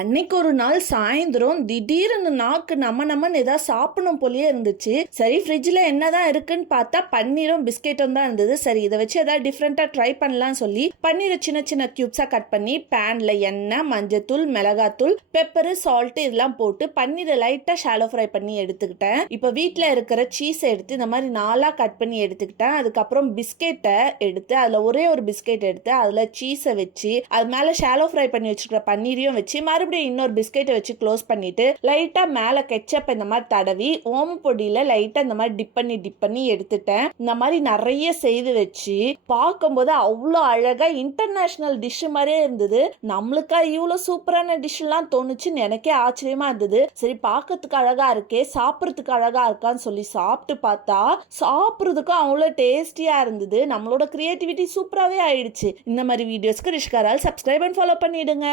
அன்னைக்கு ஒரு நாள் சாயந்தரம் திடீர்னு நாக்கு நம்மன்னு ஏதாவது சாப்பிடணும் போலயே இருந்துச்சு. சரி ஃப்ரிட்ஜில் என்னதான் இருக்குன்னு பார்த்தா பன்னீரும் பிஸ்கெட்டும் தான் இருந்தது. சரி இதை வச்சு ஏதாவது டிஃப்ரெண்ட்டாக ட்ரை பண்ணலாம்னு சொல்லி பன்னீரை சின்ன சின்ன க்யூப்ஸாக கட் பண்ணி பேனில் எண்ணெய், மஞ்சத்தூள், மிளகாத்தூள், பெப்பரு, சால்ட்டு இதெல்லாம் போட்டு பன்னீரை லைட்டாக ஷாலோ ஃப்ரை பண்ணி எடுத்துக்கிட்டேன். இப்போ வீட்டில் இருக்கிற சீஸை எடுத்து இந்த மாதிரி நாலாக கட் பண்ணி எடுத்துக்கிட்டேன். அதுக்கப்புறம் பிஸ்கெட்டை எடுத்து அதில் ஒரே ஒரு பிஸ்கெட் எடுத்து அதில் சீஸை வச்சு அது மேலே ஷாலோ ஃப்ரை பண்ணி வச்சுருக்கிற பன்னீரையும் வச்சு மறுபடியும் இன்னொரு பிஸ்கெட்டை வச்சு க்ளோஸ் பண்ணிட்டு லைட்டா மேல கெச்சப் இந்த மாதிரி தடவி ஓம பொடியில லைட்டா இந்த மாதிரி டிப் பண்ணி எடுத்துட்டேன். இந்த மாதிரி நிறைய செய்து வச்சு பார்க்கும்போது அவ்வளோ அழகா இன்டர்நேஷனல் டிஷ் மாதிரியே இருந்தது. நம்மளுக்கா இவ்வளோ சூப்பரான டிஷ் எல்லாம் தோணுச்சுன்னு எனக்கே ஆச்சரியமா இருந்தது. சரி பார்க்கறதுக்கு அழகா இருக்கே, சாப்பிட்றதுக்கு அழகா இருக்கான்னு சொல்லி சாப்பிட்டு பார்த்தா சாப்பிட்றதுக்கும் அவ்வளோ டேஸ்டியா இருந்தது. நம்மளோட கிரியேட்டிவிட்டி சூப்பராகவே ஆயிடுச்சு. இந்த மாதிரி வீடியோஸ்க்கு ரிஷ்காரால் சப்ஸ்கிரைப் அண்ட் ஃபாலோ பண்ணிடுங்க.